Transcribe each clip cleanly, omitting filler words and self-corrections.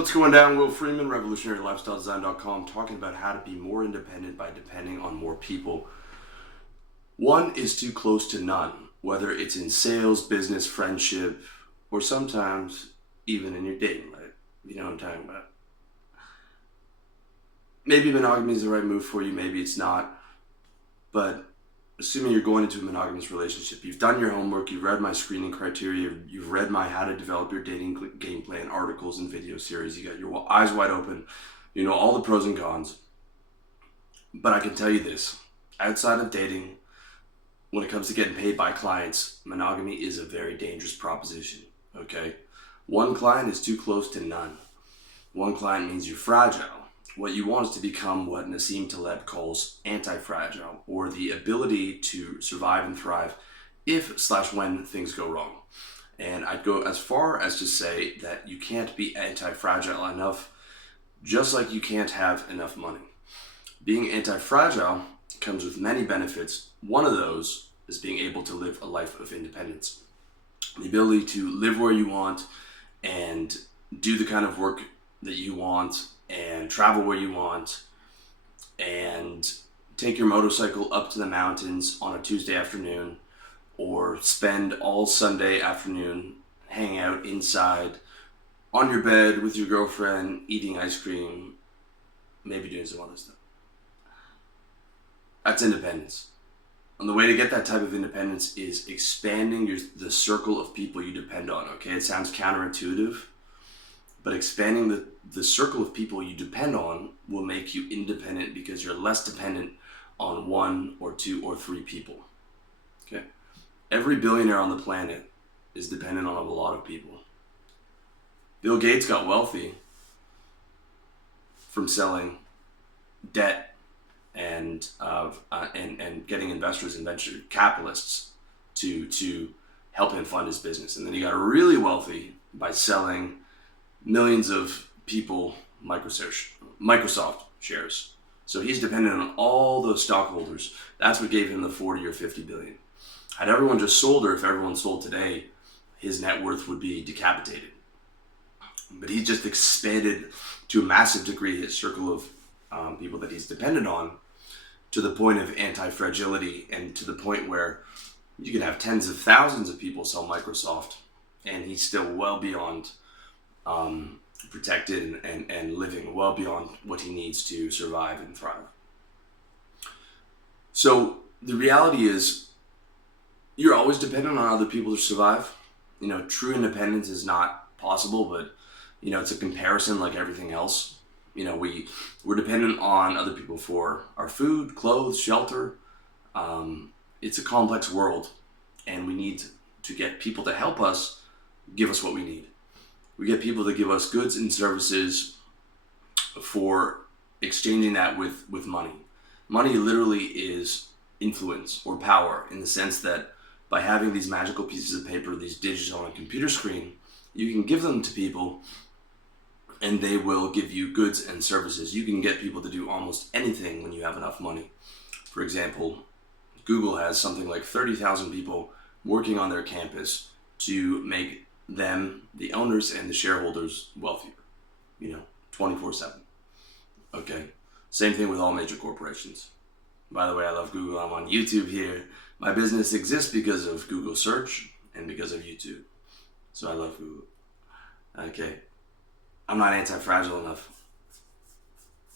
What's going down? Will Freeman, revolutionarylifestyledesign.com, talking about how to be more independent by depending on more people. One is too close to none, whether it's in sales, business, friendship, or sometimes even in your dating life. You know what I'm talking about. Maybe monogamy is the right move for you, maybe it's not. But assuming you're going into a monogamous relationship, you've done your homework, you've read my screening criteria, you've read my how to develop your dating game plan articles and video series, you got your eyes wide open, you know all the pros and cons. But I can tell you this, outside of dating, when it comes to getting paid by clients, monogamy is a very dangerous proposition, okay? One client is too close to none. One client means you're fragile. What you want is to become what Nassim Taleb calls anti-fragile, or the ability to survive and thrive if/when things go wrong. And I'd go as far as to say that you can't be anti-fragile enough, just like you can't have enough money. Being anti-fragile comes with many benefits. One of those is being able to live a life of independence. The ability to live where you want and do the kind of work that you want and travel where you want and take your motorcycle up to the mountains on a Tuesday afternoon, or spend all Sunday afternoon hanging out inside on your bed with your girlfriend, eating ice cream, maybe doing some other stuff. That's independence. And the way to get that type of independence is expanding the circle of people you depend on, okay? It sounds counterintuitive, but expanding the circle of people you depend on will make you independent because you're less dependent on one or two or three people, okay? Every billionaire on the planet is dependent on a lot of people. Bill Gates got wealthy from selling debt and getting investors and venture capitalists to help him fund his business. And then he got really wealthy by selling millions of people Microsoft shares. So he's dependent on all those stockholders. That's what gave him the 40 or 50 billion. Had everyone just sold, or if everyone sold today, his net worth would be decapitated. But he just expanded to a massive degree his circle of people that he's dependent on, to the point of anti-fragility, and to the point where you can have tens of thousands of people sell Microsoft and he's still well beyond protected and living well beyond what he needs to survive and thrive. So the reality is you're always dependent on other people to survive. You know, true independence is not possible, but you know, it's a comparison like everything else. You know, we're dependent on other people for our food, clothes, shelter. It's a complex world, and we need to get people to help us give us what we need. We get people to give us goods and services for exchanging that with money. Money literally is influence or power, in the sense that by having these magical pieces of paper, these digits on a computer screen, you can give them to people and they will give you goods and services. You can get people to do almost anything when you have enough money. For example, Google has something like 30,000 people working on their campus to make them, the owners and the shareholders, wealthier, you know, 24/7. Okay. Same thing with all major corporations. By the way, I love Google. I'm on YouTube here. My business exists because of Google search and because of YouTube. So I love Google. Okay. I'm not anti-fragile enough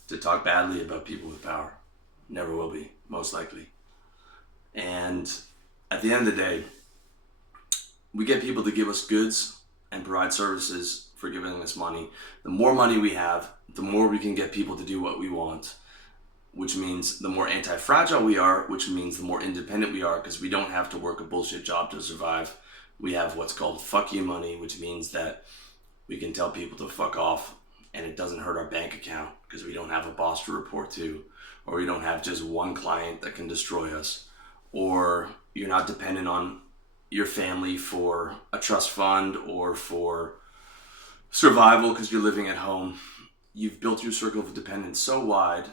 to talk badly about people with power. Never will be, most likely. And at the end of the day, we get people to give us goods and provide services for giving us money. The more money we have, the more we can get people to do what we want, which means the more anti-fragile we are, which means the more independent we are, because we don't have to work a bullshit job to survive. We have what's called fuck you money, which means that we can tell people to fuck off and it doesn't hurt our bank account because we don't have a boss to report to, or we don't have just one client that can destroy us, or you're not dependent on your family for a trust fund or for survival because you're living at home. You've built your circle of dependence so wide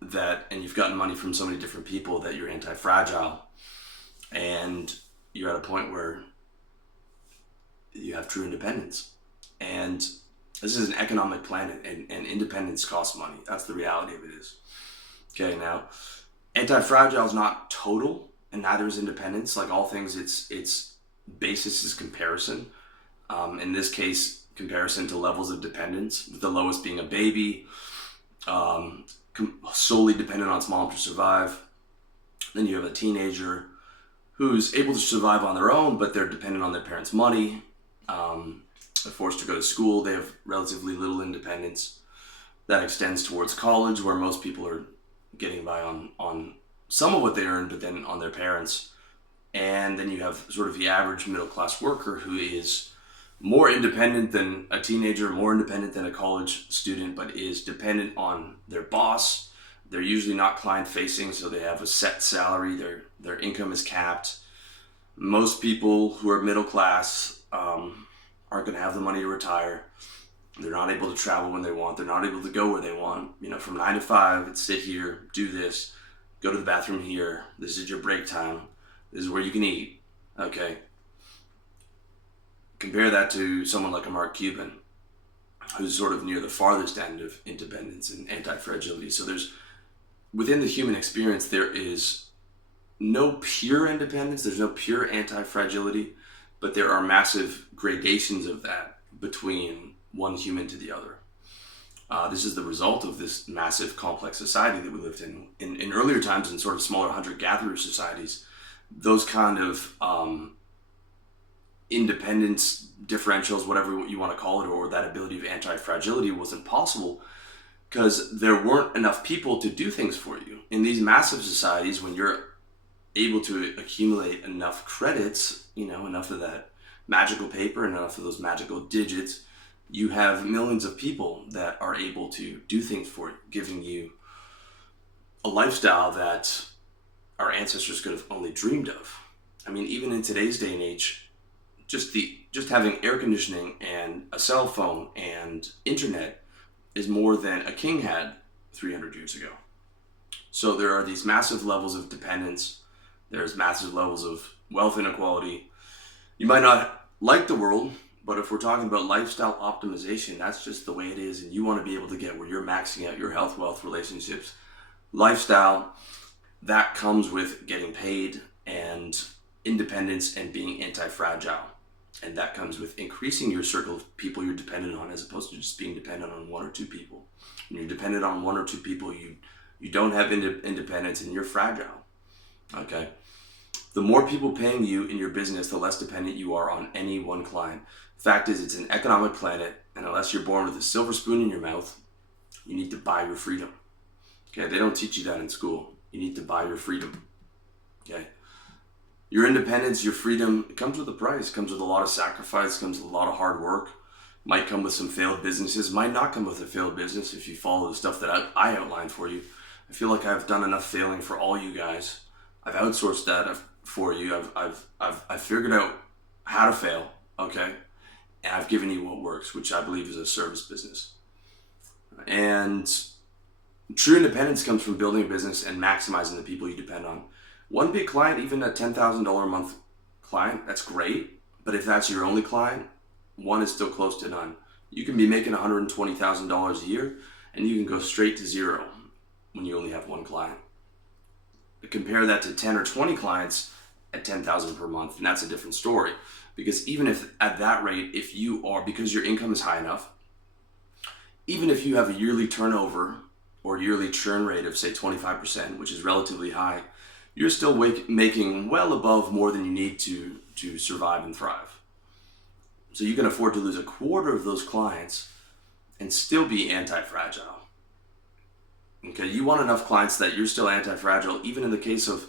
that, and you've gotten money from so many different people, that you're anti-fragile, and you're at a point where you have true independence. And This is an economic planet, and independence costs money. That's the reality of it is. Okay, now, anti-fragile is not total, and neither is independence. Like all things, its basis is comparison. In this case, comparison to levels of dependence, with the lowest being a baby, solely dependent on its mom to survive. Then you have a teenager who's able to survive on their own, but they're dependent on their parents' money. They're forced to go to school. They have relatively little independence. That extends towards college, where most people are getting by on some of what they earn, but then on their parents. And then you have sort of the average middle class worker who is more independent than a teenager, more independent than a college student, but is dependent on their boss. They're usually not client facing, so they have a set salary. Their income is capped. Most people who are middle class aren't going to have the money to retire. They're not able to travel when they want. They're not able to go where they want. From 9 to 5, it's sit here, do this, go to the bathroom here. This is your break time. This is where you can eat. Okay. Compare that to someone like a Mark Cuban, who's sort of near the farthest end of independence and anti-fragility. So within the human experience, there is no pure independence. There's no pure anti-fragility, but there are massive gradations of that between one human to the other. This is the result of this massive complex society that we lived in. In earlier times, in sort of smaller hunter-gatherer societies, those kind of independence differentials, whatever you want to call it, or that ability of anti-fragility wasn't possible because there weren't enough people to do things for you. In these massive societies, when you're able to accumulate enough credits, enough of that magical paper and enough of those magical digits, you have millions of people that are able to do things for you, giving you a lifestyle that our ancestors could have only dreamed of. I mean, even in today's day and age, just having air conditioning and a cell phone and internet is more than a king had 300 years ago. So there are these massive levels of dependence. There's massive levels of wealth inequality. You might not like the world, but if we're talking about lifestyle optimization, that's just the way it is. And you want to be able to get where you're maxing out your health, wealth, relationships, lifestyle. That comes with getting paid and independence and being anti-fragile. And that comes with increasing your circle of people you're dependent on, as opposed to just being dependent on one or two people. When you're dependent on one or two people, you don't have independence and you're fragile. Okay? The more people paying you in your business, the less dependent you are on any one client. Fact is, it's an economic planet, and unless you're born with a silver spoon in your mouth, you need to buy your freedom. Okay? They don't teach you that in school. You need to buy your freedom. Okay? Your independence, your freedom, it comes with a price. It comes with a lot of sacrifice. It comes with a lot of hard work. Might come with some failed businesses. Might not come with a failed business if you follow the stuff that I outlined for you. I feel like I've done enough failing for all you guys. I've outsourced that for you. I've figured out how to fail, okay? And I've given you what works, which I believe is a service business. And true independence comes from building a business and maximizing the people you depend on. One big client, even a $10,000 a month client, that's great. But if that's your only client, one is still close to none. You can be making $120,000 a year and you can go straight to zero when you only have one client. But compare that to 10 or 20 clients at $10,000 per month, and that's a different story. Because even if at that rate, because your income is high enough, even if you have a yearly turnover or yearly churn rate of say 25%, which is relatively high, you're still making well above more than you need to survive and thrive. So you can afford to lose a quarter of those clients and still be anti-fragile. Okay, you want enough clients that you're still anti-fragile, even in the case of,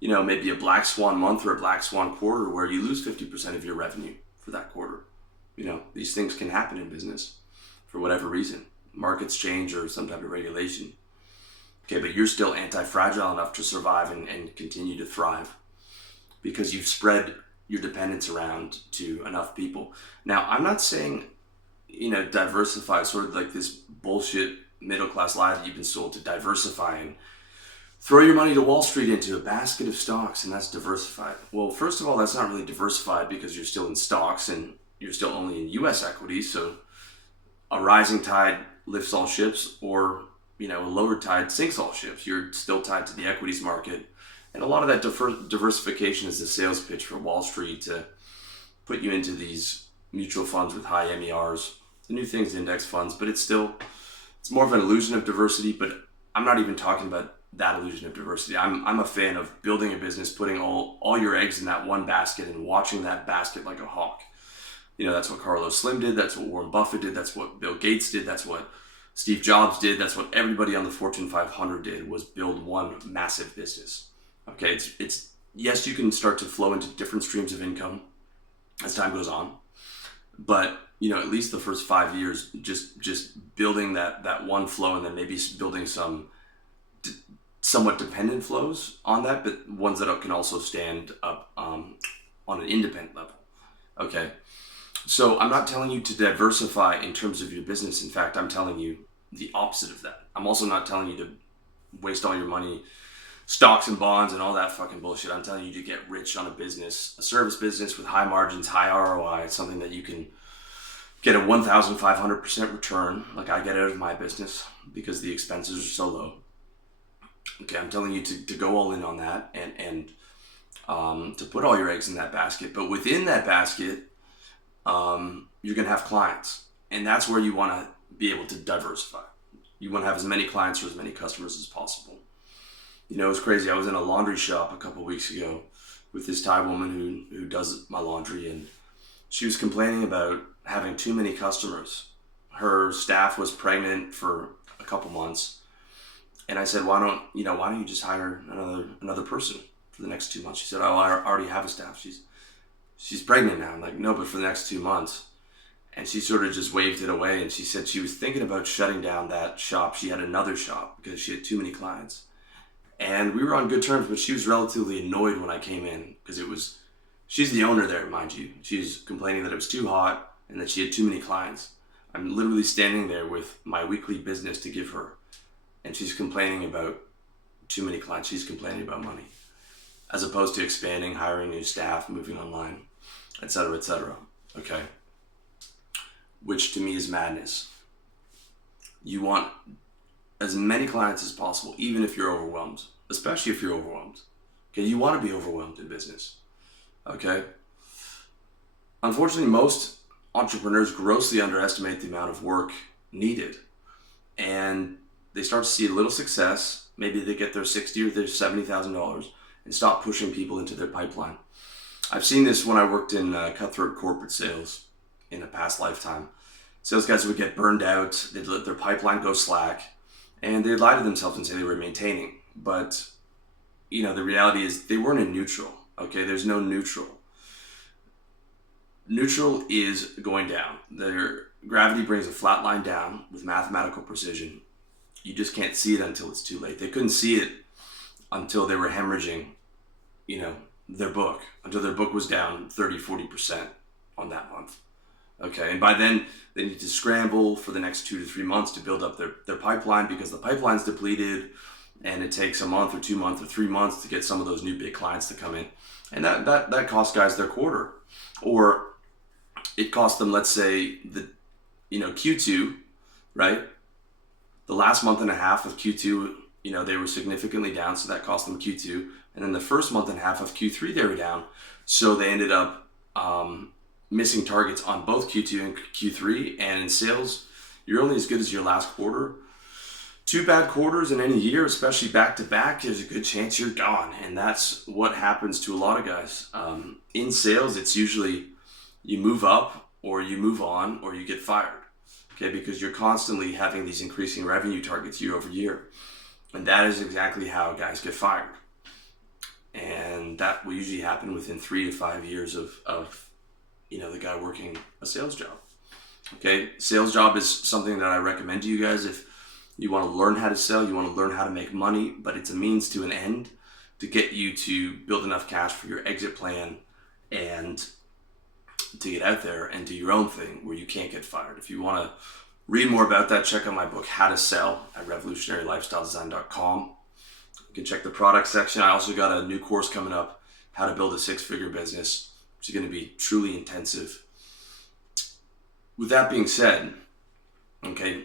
maybe a black swan month or a black swan quarter where you lose 50% of your revenue for that quarter. These things can happen in business for whatever reason. Markets change or some type of regulation. Okay, but you're still anti-fragile enough to survive and continue to thrive because you've spread your dependence around to enough people. Now, I'm not saying, diversify, sort of like this bullshit middle-class lie that you've been sold to diversify and throw your money to Wall Street into a basket of stocks, and that's diversified. Well, first of all, that's not really diversified because you're still in stocks and you're still only in U.S. equities, so a rising tide lifts all ships, or a lower tide sinks all ships. You're still tied to the equities market, and a lot of that diversification is the sales pitch for Wall Street to put you into these mutual funds with high MERs, the new things, index funds. But it's more of an illusion of diversity. But I'm not even talking about that illusion of diversity. I'm a fan of building a business, putting all your eggs in that one basket and watching that basket like a hawk. That's what Carlos Slim did. That's what Warren Buffett did. That's what Bill Gates did. That's what Steve Jobs did. That's what everybody on the Fortune 500 did, was build one massive business. Okay, it's yes, you can start to flow into different streams of income as time goes on, but at least the first 5 years, just building that one flow, and then maybe building some somewhat dependent flows on that, but ones that can also stand up on an independent level. Okay. So I'm not telling you to diversify in terms of your business. In fact, I'm telling you the opposite of that. I'm also not telling you to waste all your money, stocks and bonds and all that fucking bullshit. I'm telling you to get rich on a service business with high margins, high ROI. It's something that you can get a 1,500% return, like I get out of my business, because the expenses are so low. Okay, I'm telling you to go all in on that, and to put all your eggs in that basket. But within that basket, you're going to have clients, and that's where you want to be able to diversify. You want to have as many clients or as many customers as possible. It was crazy. I was in a laundry shop a couple of weeks ago with this Thai woman who does my laundry, and she was complaining about having too many customers. Her staff was pregnant for a couple months, and I said, why don't you just hire another person for the next 2 months? She said, oh, I already have a staff. She's pregnant now. I'm like, no, but for the next 2 months. And she sort of just waved it away. And she said she was thinking about shutting down that shop. She had another shop because she had too many clients. And we were on good terms, but she was relatively annoyed when I came in, because she's the owner there, mind you. She's complaining that it was too hot and that she had too many clients. I'm literally standing there with my weekly business to give her, and she's complaining about too many clients. She's complaining about money, as opposed to expanding, hiring new staff, moving online, etc., etc. Okay. Which to me is madness. You want as many clients as possible, even if you're overwhelmed, especially if you're overwhelmed. Okay, you want to be overwhelmed in business. Okay. Unfortunately, most entrepreneurs grossly underestimate the amount of work needed, and they start to see a little success. Maybe they get their $60,000 or their $70,000 and stop pushing people into their pipeline. I've seen this when I worked in cutthroat corporate sales in a past lifetime. Sales guys would get burned out, they'd let their pipeline go slack, and they'd lie to themselves and say they were maintaining. But, the reality is they weren't in neutral. Okay, there's no neutral. Neutral is going down. Their gravity brings a flat line down with mathematical precision. You just can't see it until it's too late. They couldn't see it until they were hemorrhaging, their book, until their book was down 30-40% on that month. Okay, and by then they need to scramble for the next 2 to 3 months to build up their pipeline, because the pipeline's depleted, and it takes a month or 2 months or 3 months to get some of those new big clients to come in. And that costs guys their quarter. Or it cost them, let's say, Q2, right? The last month and a half of Q2, they were significantly down, so that cost them Q2. And then the first month and a half of Q3, they were down. So they ended up missing targets on both Q2 and Q3. And in sales, you're only as good as your last quarter. 2 bad quarters in any year, especially back to back, there's a good chance you're gone. And that's what happens to a lot of guys. In sales, it's usually you move up, or you move on, or you get fired. Okay, because you're constantly having these increasing revenue targets year over year. And that is exactly how guys get fired. And that will usually happen within 3 to 5 years of the guy working a sales job. Okay, sales job is something that I recommend to you guys if you want to learn how to sell, you want to learn how to make money, but it's a means to an end to get you to build enough cash for your exit plan and to get out there and do your own thing where you can't get fired. If you want to read more about that, check out my book, How to Sell, at revolutionarylifestyledesign.com. You can check the product section. I also got a new course coming up, How to Build a 6-Figure Business, which is going to be truly intensive. With that being said, Okay,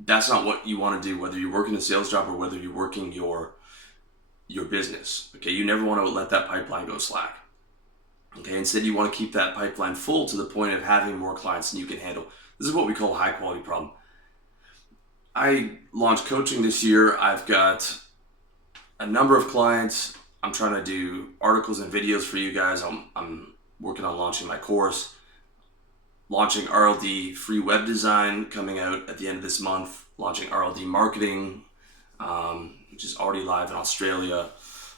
that's not what you want to do, whether you're working a sales job or whether you're working your business. Okay, you never want to let that pipeline go slack. Okay, instead you want to keep that pipeline full to the point of having more clients than you can handle. This is what we call a high quality problem. I launched coaching this year. I've got a number of clients. I'm trying to do articles and videos for you guys. I'm working on launching my course, launching RLD free web design coming out at the end of this month, launching RLD marketing, which is already live in Australia,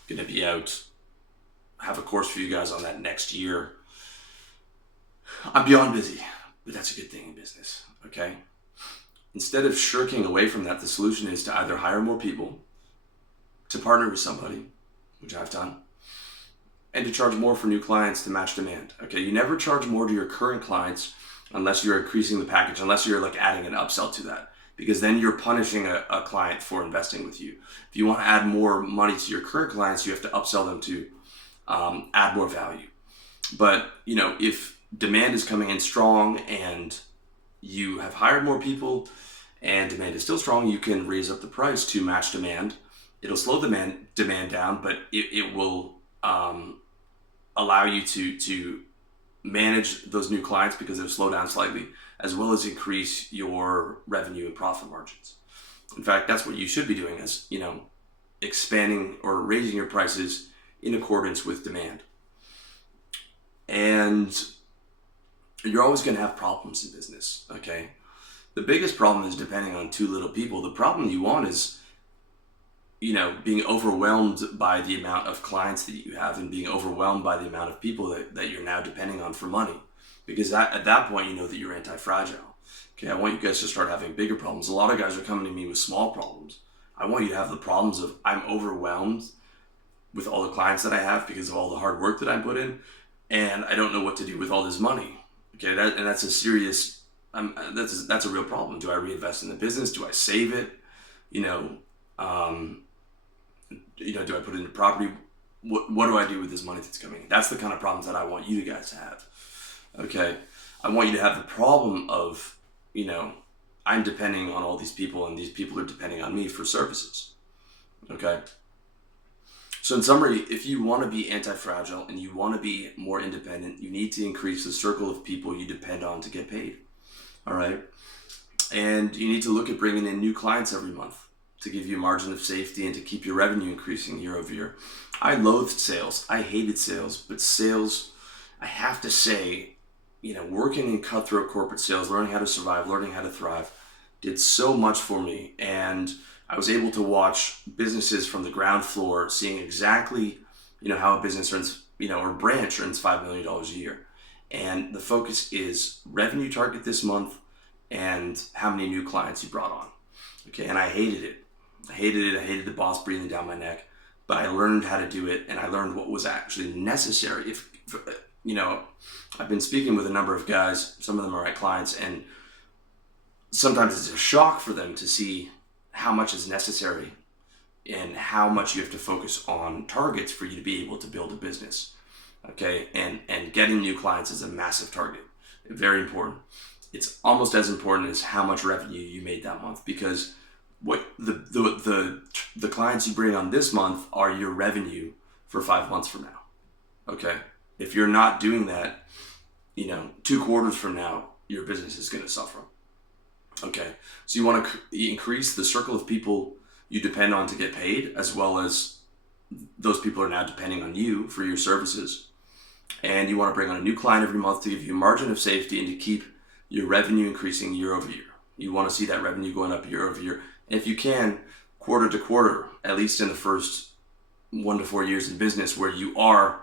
going to be out. Have a course for you guys on that next year. I'm beyond busy, but that's a good thing in business, okay? Instead of shirking away from that, the solution is to either hire more people, to partner with somebody, which I've done, and to charge more for new clients to match demand. Okay, you never charge more to your current clients unless you're increasing the package, unless you're like adding an upsell to that, because then you're punishing a client for investing with you. If you want to add more money to your current clients, you have to upsell them to add more value. But if demand is coming in strong and you have hired more people and demand is still strong, you can raise up the price to match demand. It'll slow demand down, but it will allow you to manage those new clients because it'll slow down slightly, as well as increase your revenue and profit margins. In fact, that's what you should be doing, is expanding or raising your prices in accordance with demand. And you're always going to have problems in business, okay? The biggest problem is depending on too little people. The problem you want is being overwhelmed by the amount of clients that you have and being overwhelmed by the amount of people that you're now depending on for money. Because at that point, you know that you're anti-fragile. Okay, I want you guys to start having bigger problems. A lot of guys are coming to me with small problems. I want you to have the problems of, I'm overwhelmed with all the clients that I have because of all the hard work that I put in, and I don't know what to do with all this money. Okay, that's a serious, that's a real problem. Do I reinvest in the business? Do I save it? Do I put it into property? What do I do with this money that's coming in? That's the kind of problems that I want you guys to have. Okay, I want you to have the problem of, I'm depending on all these people and these people are depending on me for services. Okay. So in summary, if you want to be anti-fragile and you want to be more independent, you need to increase the circle of people you depend on to get paid. All right. And you need to look at bringing in new clients every month to give you a margin of safety and to keep your revenue increasing year over year. I loathed sales. I hated sales, but sales, I have to say, working in cutthroat corporate sales, learning how to survive, learning how to thrive, did so much for me. And I was able to watch businesses from the ground floor, seeing exactly, how a business earns, or branch earns $5 million a year. And the focus is revenue target this month and how many new clients you brought on. Okay, and I hated it. I hated the boss breathing down my neck, but I learned how to do it, and I learned what was actually necessary. If I've been speaking with a number of guys, some of them are my clients, and sometimes it's a shock for them to see how much is necessary and how much you have to focus on targets for you to be able to build a business. Okay, and getting new clients is a massive target, very important. It's almost as important as how much revenue you made that month, because what the clients you bring on this month are your revenue for 5 months from now. Okay, if you're not doing that, 2 quarters from now, your business is going to suffer. Okay, so you want to increase the circle of people you depend on to get paid, as well as those people are now depending on you for your services. And you want to bring on a new client every month to give you a margin of safety and to keep your revenue increasing year over year. You want to see that revenue going up year over year. And if you can, quarter to quarter, at least in the first 1 to 4 years in business, where you are,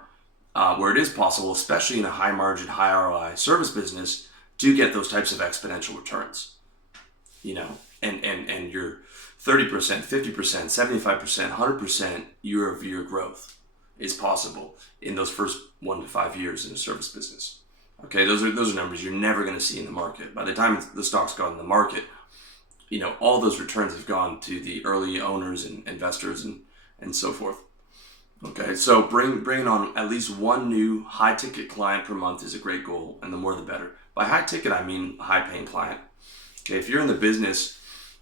where it is possible, especially in a high margin, high ROI service business, to get those types of exponential returns. And your 30%, 50%, 75%, 100% year over year growth is possible in those first 1 to 5 years in a service business. Okay, those are numbers you're never going to see in the market. By the time the stock's gone in the market, all those returns have gone to the early owners and investors and so forth. Okay, so bringing on at least one new high ticket client per month is a great goal, and the more the better. By high ticket, I mean high paying client. Okay, if you're in the business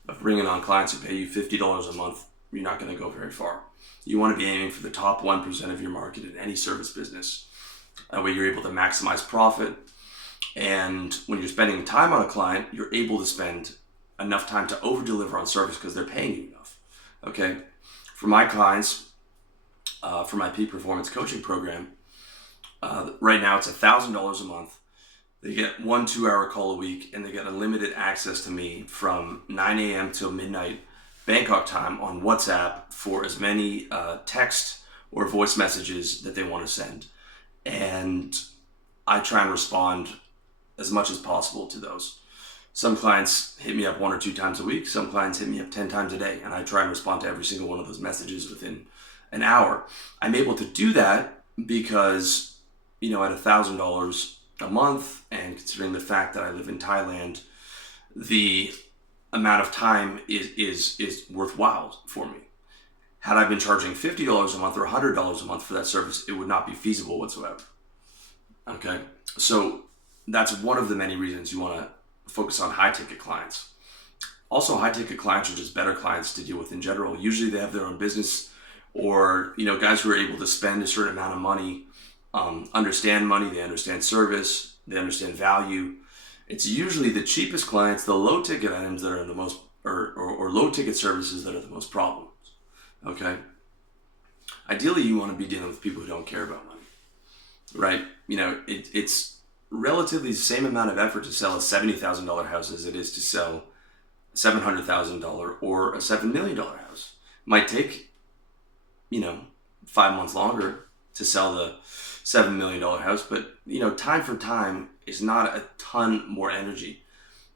of bringing on clients who pay you $50 a month, you're not going to go very far. You want to be aiming for the top 1% of your market in any service business. That way you're able to maximize profit. And when you're spending time on a client, you're able to spend enough time to over deliver on service because they're paying you enough. Okay. For my clients, for my peak performance coaching program, right now it's $1,000 a month. They get 1 2-hour call a week, and they get unlimited access to me from 9 a.m. till midnight Bangkok time on WhatsApp for as many text or voice messages that they want to send. And I try and respond as much as possible to those. Some clients hit me up 1 or 2 times a week. Some clients hit me up 10 times a day, and I try and respond to every single one of those messages within an hour. I'm able to do that because, at $1,000 a month, and considering the fact that I live in Thailand, the amount of time is worthwhile for me. Had I been charging $50 a month or $100 a month for that service, it would not be feasible whatsoever. Okay, so that's one of the many reasons you want to focus on high ticket clients. Also, high ticket clients are just better clients to deal with in general. Usually they have their own business, or guys who are able to spend a certain amount of money, understand money, they understand service, they understand value. It's usually the cheapest clients, the low ticket items that are the most, or low ticket services that are the most problems. Okay. Ideally, you want to be dealing with people who don't care about money, right? It's relatively the same amount of effort to sell a $70,000 house as it is to sell a $700,000 or a $7 million house. Might take, 5 months longer to sell the $7 million house, but time for time is not a ton more energy.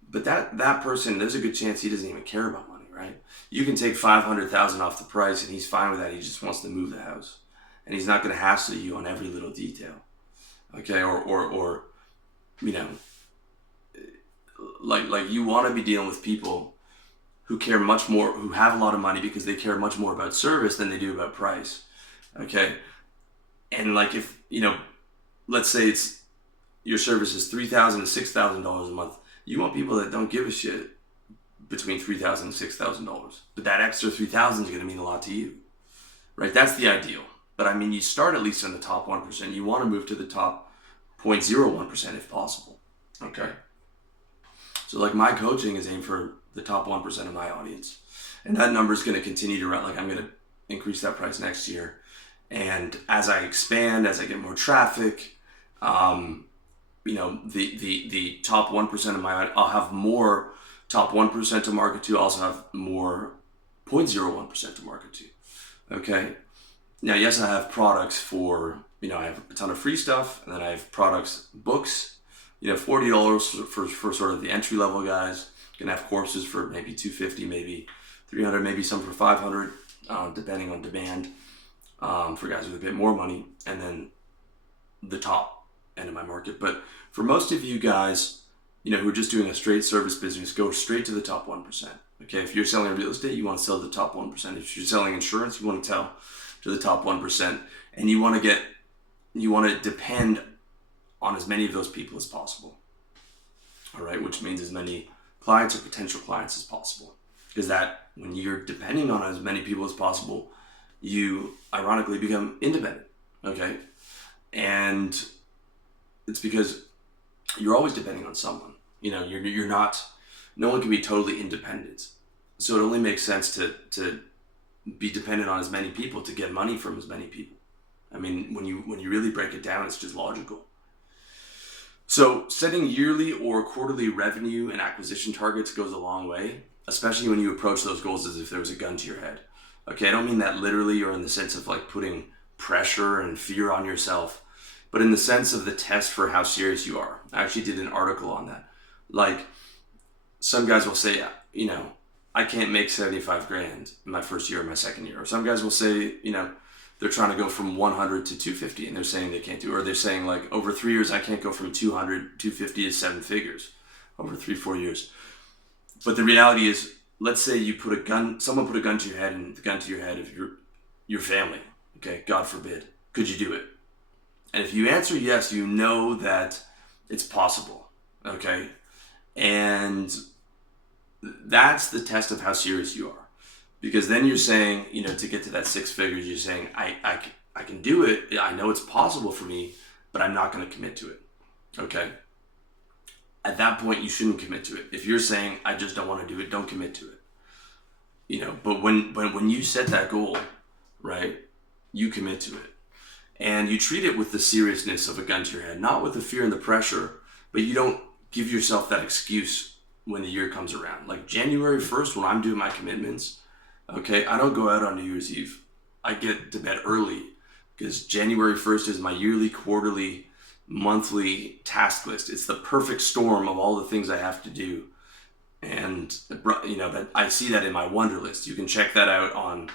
But that person, there's a good chance he doesn't even care about money, right? You can take $500,000 off the price and he's fine with that. He just wants to move the house, and he's not going to hassle you on every little detail. Okay, or like you want to be dealing with people who care much more, who have a lot of money because they care much more about service than they do about price. Okay, and like if let's say it's your service is $3,000 to $6,000 a month, you want people that don't give a shit between $3,000 and $6,000. But that extra $3,000 is going to mean a lot to you, right? That's the ideal. But you start at least in the top 1%. You want to move to the top 0.01% if possible. Okay. So like my coaching is aimed for the top 1% of my audience, and that number is going to continue to run. Like I'm going to increase that price next year. And as I expand, as I get more traffic, the top 1% of my, I'll have more top 1% to market to. I'll also have more 0.01% to market to. Okay. Now, yes, I have products for, I have a ton of free stuff, and then I have products, books, $40 for sort of the entry level guys. You can have courses for maybe $250, maybe $300, maybe some for $500, depending on demand, for guys with a bit more money, and then the top end of my market. But for most of you guys, who are just doing a straight service business, go straight to the top 1%. Okay, if you're selling real estate, you want to sell to the top 1%. If you're selling insurance, you want to sell to the top 1%, and you want to depend on as many of those people as possible. All right, which means as many clients or potential clients as possible, because that when you're depending on as many people as possible, you ironically become independent. Okay, and it's because you're always depending on someone. You're not. No one can be totally independent, so it only makes sense to be dependent on as many people to get money from as many people. When you really break it down, it's just logical. So setting yearly or quarterly revenue and acquisition targets goes a long way, especially when you approach those goals as if there was a gun to your head. Okay, I don't mean that literally or in the sense of like putting pressure and fear on yourself, but in the sense of the test for how serious you are. I actually did an article on that. Like, some guys will say, I can't make 75 grand in my first year or my second year. Or some guys will say, they're trying to go from 100 to 250 and they're saying they can't do it. Or they're saying like over 3 years, I can't go from 200, 250 to 7 figures over 3-4 years. But the reality is, let's say someone put a gun to your head, and the gun to your head of your family. Okay, God forbid. Could you do it? And if you answer yes, you know that it's possible. Okay. And that's the test of how serious you are. Because then you're saying, to get to that six figures, you're saying, I can do it. I know it's possible for me, but I'm not going to commit to it. Okay. At that point, you shouldn't commit to it. If you're saying, I just don't want to do it, don't commit to it. But when you set that goal, right, you commit to it. And you treat it with the seriousness of a gun to your head, not with the fear and the pressure, but you don't give yourself that excuse when the year comes around. Like January 1st, when I'm doing my commitments, okay, I don't go out on New Year's Eve. I get to bed early because January 1st is my yearly, quarterly, monthly task list. It's the perfect storm of all the things I have to do. And, that I see that in my Wonder List. You can check that out on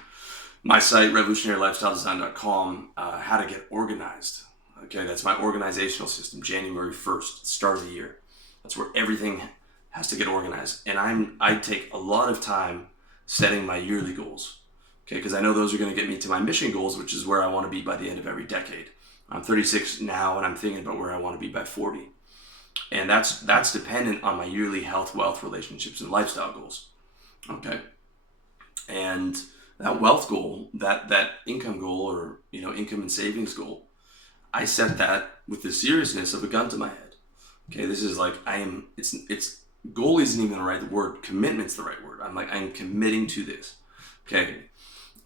my site, revolutionarylifestyledesign.com, how to get organized. Okay, that's my organizational system, January 1st, start of the year. That's where everything has to get organized. And I take a lot of time setting my yearly goals. Okay, because I know those are going to get me to my mission goals, which is where I want to be by the end of every decade. I'm 36 now, and I'm thinking about where I want to be by 40. And that's dependent on my yearly health, wealth, relationships, and lifestyle goals. Okay. And that wealth goal, that income goal, or income and savings goal, I set that with the seriousness of a gun to my head. Okay, this is like it's goal isn't even the right word, commitment's the right word. I'm committing to this. Okay.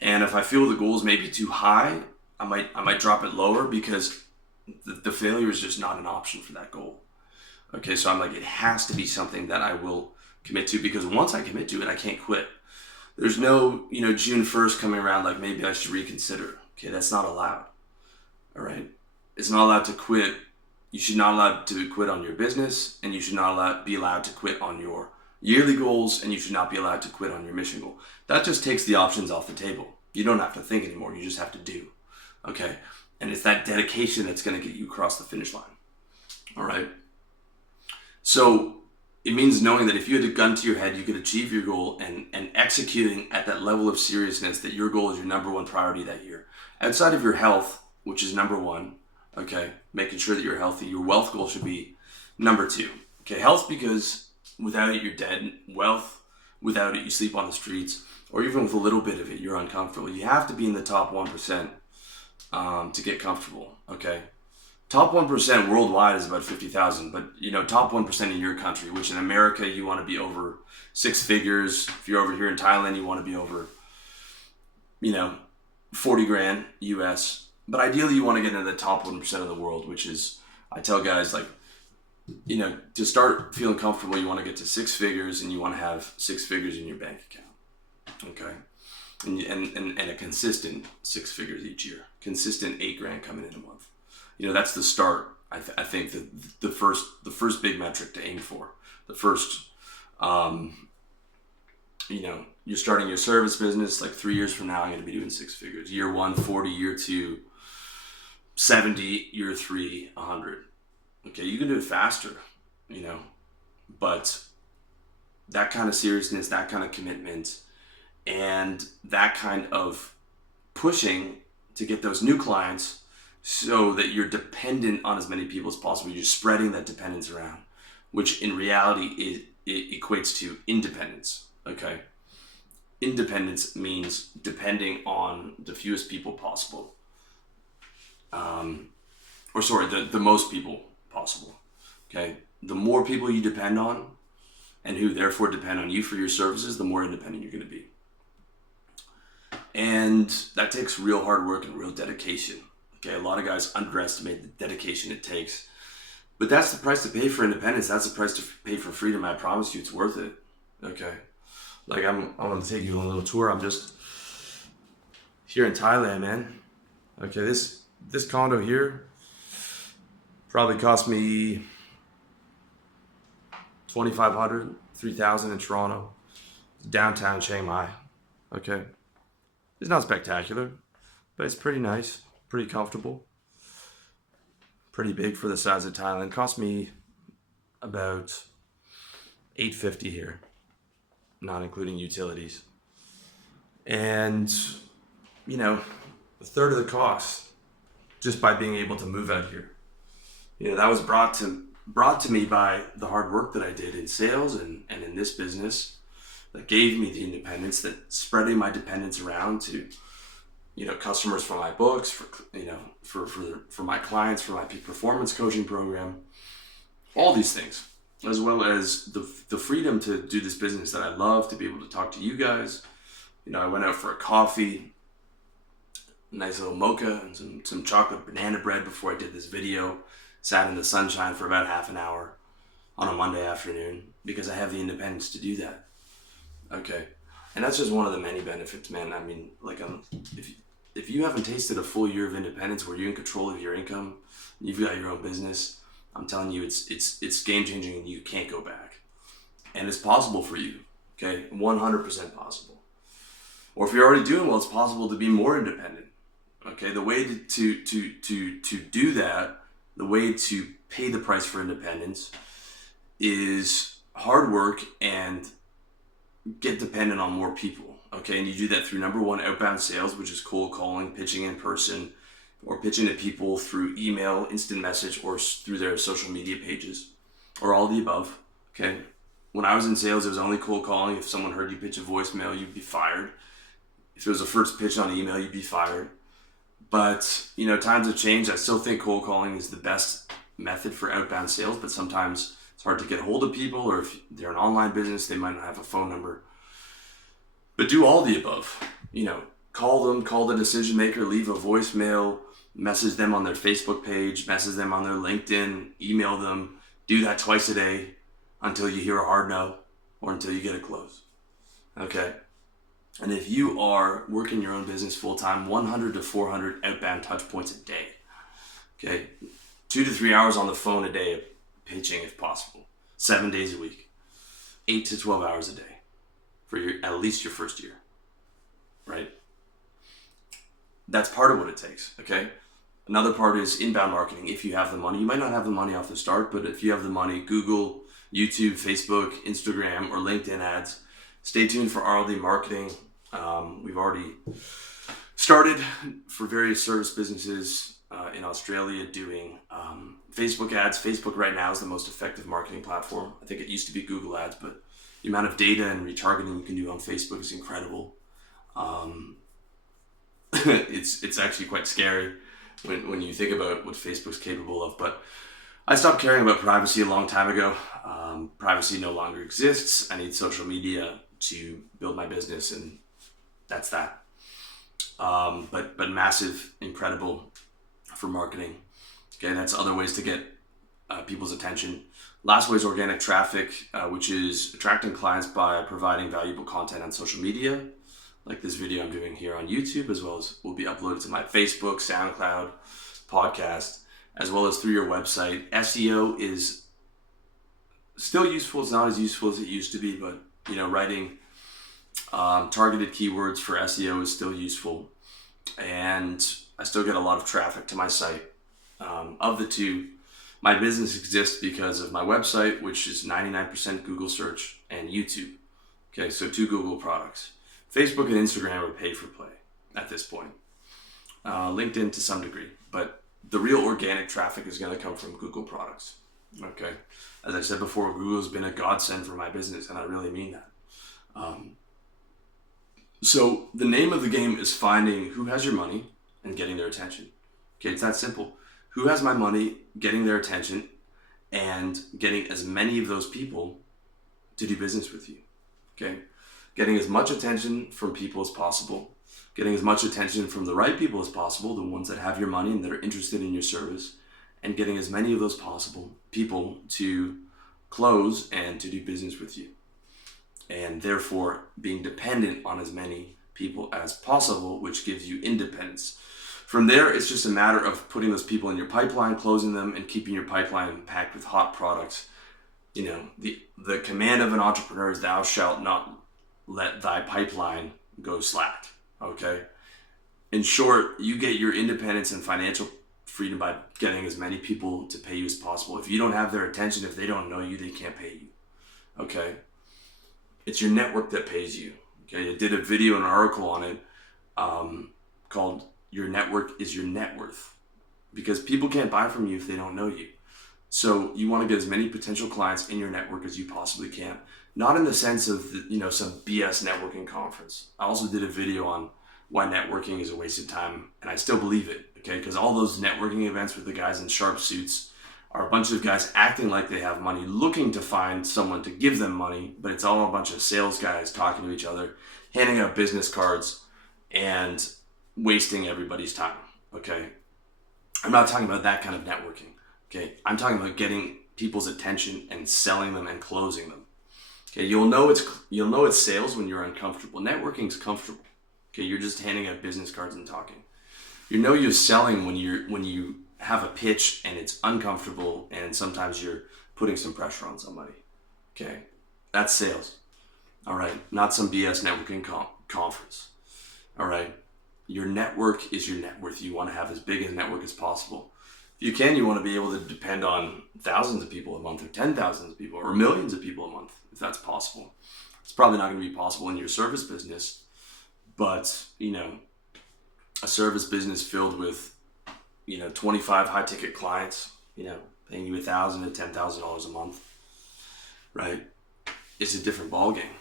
And if I feel the goal is maybe too high, I might drop it lower because the failure is just not an option for that goal. Okay, so I'm like, it has to be something that I will commit to, because once I commit to it, I can't quit. There's no, June 1st coming around like maybe I should reconsider. Okay, that's not allowed. All right, it's not allowed to quit. You should not allowed to quit on your business, and you should not be allowed to quit on your yearly goals, and you should not be allowed to quit on your mission goal. That just takes the options off the table. You don't have to think anymore. You just have to do. Okay, and it's that dedication that's going to get you across the finish line. All right. So it means knowing that if you had a gun to your head, you could achieve your goal, and executing at that level of seriousness that your goal is your number one priority that year. Outside of your health, which is number one, okay, making sure that you're healthy, your wealth goal should be number two. Okay, health, because without it, you're dead. Wealth, without it, you sleep on the streets, or even with a little bit of it, you're uncomfortable. You have to be in the top 1% to get comfortable, okay? Top 1% worldwide is about 50,000, but top 1% in your country, which in America, you want to be over six figures. If you're over here in Thailand, you want to be over, 40 grand US. But ideally, you want to get into the top 1% of the world, which is, I tell guys, like, to start feeling comfortable, you want to get to six figures, and you want to have six figures in your bank account. Okay. And a consistent six figures each year, consistent 8 grand coming in a month. That's the start. I think the first big metric to aim for. The first, you're starting your service business. Like 3 years from now, I'm going to be doing six figures. Year 1, 40. Year 2, 70. Year 3, 100. Okay, you can do it faster, but that kind of seriousness, that kind of commitment, and that kind of pushing to get those new clients, so that you're dependent on as many people as possible. You're spreading that dependence around, which in reality it equates to independence. Okay, independence means depending on the fewest people possible, the most people possible. Okay, the more people you depend on, and who therefore depend on you for your services, the more independent you're going to be. And that takes real hard work and real dedication. Okay, a lot of guys underestimate the dedication it takes, but that's the price to pay for independence. That's the price to pay for freedom. I promise you, it's worth it. Okay, like I'm going to take you on a little tour. I'm just here in Thailand, man. Okay, this condo here probably cost me $2,500, $3,000 in Toronto, downtown Chiang Mai. Okay, it's not spectacular, but it's pretty nice. Pretty comfortable, pretty big for the size of Thailand. Cost me about $850 here, not including utilities. And, a third of the cost just by being able to move out here. That was brought to me by the hard work that I did in sales and in this business. that gave me the independence, that spreading my dependence around to, customers for my books, for my clients, for my peak performance coaching program, all these things, as well as the freedom to do this business that I love, to be able to talk to you guys. I went out for a coffee, a nice little mocha, and some chocolate banana bread before I did this video. Sat in the sunshine for about half an hour on a Monday afternoon because I have the independence to do that. Okay. And that's just one of the many benefits, man. I mean, if you haven't tasted a full year of independence where you're in control of your income, you've got your own business, I'm telling you, it's game changing and you can't go back. And it's possible for you. Okay. 100% possible. Or if you're already doing well, it's possible to be more independent. Okay. The way to do that, the way to pay the price for independence is hard work and get dependent on more people. Okay. And you do that through, number one, outbound sales, which is cold calling, pitching in person, or pitching to people through email, instant message, or through their social media pages, or all the above. Okay. When I was in sales, it was only cold calling. If someone heard you pitch a voicemail, you'd be fired. If it was a first pitch on email, you'd be fired. But, times have changed. I still think cold calling is the best method for outbound sales, but sometimes it's hard to get a hold of people, or if they're an online business, they might not have a phone number. But do all the above. Call them, call the decision maker, leave a voicemail, message them on their Facebook page, message them on their LinkedIn, email them. Do that twice a day until you hear a hard no, or until you get a close. Okay? And if you are working your own business full-time, 100 to 400 outbound touch points a day. Okay? 2 to 3 hours on the phone a day, pitching if possible. 7 days a week. 8 to 12 hours a day for at least your first year. Right? That's part of what it takes. Okay? Another part is inbound marketing. If you have the money, you might not have the money off the start, but if you have the money, Google, YouTube, Facebook, Instagram, or LinkedIn ads. Stay tuned for RLD marketing. We've already started for various service businesses in Australia doing Facebook ads. Facebook right now is the most effective marketing platform. I think it used to be Google ads, but the amount of data and retargeting you can do on Facebook is incredible. It's actually quite scary when you think about what Facebook's capable of. But I stopped caring about privacy a long time ago. Privacy no longer exists. I need social media to build my business, and that's that. But massive, incredible for marketing. Okay, that's other ways to get people's attention. Last way is organic traffic, which is attracting clients by providing valuable content on social media, like this video I'm doing here on YouTube, as well as will be uploaded to my Facebook, SoundCloud, podcast, as well as through your website. SEO is still useful. It's not as useful as it used to be, but writing targeted keywords for SEO is still useful, and I still get a lot of traffic to my site. Of the two, my business exists because of my website, which is 99% Google search, and YouTube. Okay, so 2 Google products. Facebook and Instagram are pay for play at this point. LinkedIn to some degree, but the real organic traffic is going to come from Google products. Okay, as I said before, Google has been a godsend for my business, and I really mean that. So the name of the game is finding who has your money and getting their attention. Okay, it's that simple. Who has my money, getting their attention, and getting as many of those people to do business with you. Okay, getting as much attention from people as possible, getting as much attention from the right people as possible, the ones that have your money and that are interested in your service, and getting as many of those possible people to close and to do business with you. And therefore being dependent on as many people as possible, which gives you independence. From there, it's just a matter of putting those people in your pipeline, closing them, and keeping your pipeline packed with hot products. The command of an entrepreneur is thou shalt not let thy pipeline go slack. Okay? In short, you get your independence and financial freedom by getting as many people to pay you as possible. If you don't have their attention, if they don't know you, they can't pay you. Okay? It's your network that pays you. Okay, I did a video and an article on it called "Your Network is Your Net Worth," because people can't buy from you if they don't know you. So you want to get as many potential clients in your network as you possibly can. Not in the sense of, some BS networking conference. I also did a video on why networking is a waste of time, and I still believe it, okay? Because all those networking events with the guys in sharp suits are a bunch of guys acting like they have money, looking to find someone to give them money, but it's all a bunch of sales guys talking to each other, handing out business cards, and wasting everybody's time, okay? I'm not talking about that kind of networking, okay? I'm talking about getting people's attention and selling them and closing them. Okay, you'll know it's sales when you're uncomfortable. Networking's comfortable. Okay, you're just handing out business cards and talking. You're selling when you have a pitch and it's uncomfortable, and sometimes you're putting some pressure on somebody. Okay, that's sales. All right, not some BS networking conference. All right, your network is your net worth. You want to have as big a network as possible. If you can, you want to be able to depend on thousands of people a month, or 10,000 of people, or millions of people a month, if that's possible. It's probably not going to be possible in your service business, but a service business filled with 25 high ticket clients, paying you $1,000 to $10,000 a month, right? It's a different ballgame.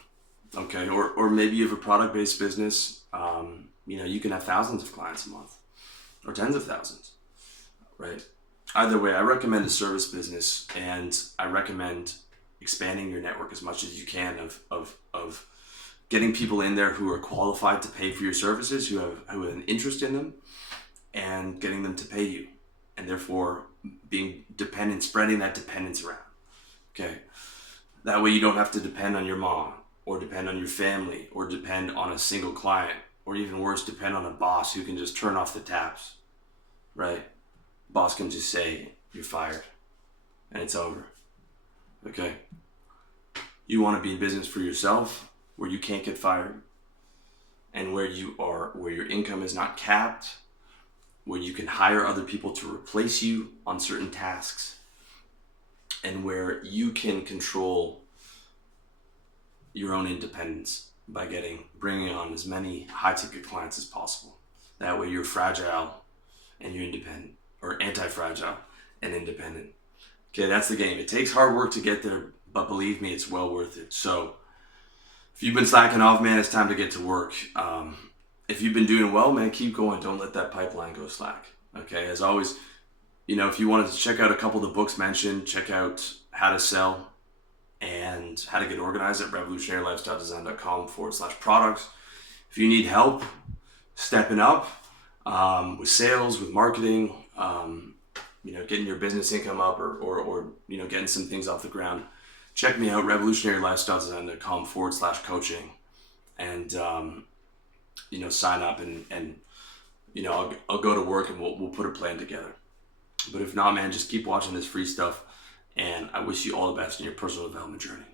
Okay, or maybe you have a product based business. You can have thousands of clients a month, or tens of thousands. Right. Either way, I recommend a service business, and I recommend expanding your network as much as you can of getting people in there who are qualified to pay for your services, who have an interest in them, and getting them to pay you, and therefore being dependent, spreading that dependence around. Okay. That way you don't have to depend on your mom, or depend on your family, or depend on a single client, or even worse, depend on a boss who can just turn off the taps. Right? Boss can just say, you're fired, and it's over. Okay? You want to be in business for yourself, where you can't get fired, and where your income is not capped, where you can hire other people to replace you on certain tasks, and where you can control your own independence by bringing on as many high ticket clients as possible. That way you're fragile and you're independent, or anti-fragile and independent. Okay, that's the game. It takes hard work to get there, but believe me, it's well worth it. So if you've been slacking off, man, it's time to get to work. If you've been doing well, man, keep going. Don't let that pipeline go slack. Okay, as always, if you wanted to check out a couple of the books mentioned, check out How to Sell and How to Get Organized at revolutionarylifestyledesign.com/products. If you need help stepping up with sales, with marketing, getting your business income up, or getting some things off the ground, check me out, revolutionarylifestyledesign.com/coaching, and sign up, and I'll go to work, and we'll put a plan together. But if not, man, just keep watching this free stuff, and I wish you all the best in your personal development journey.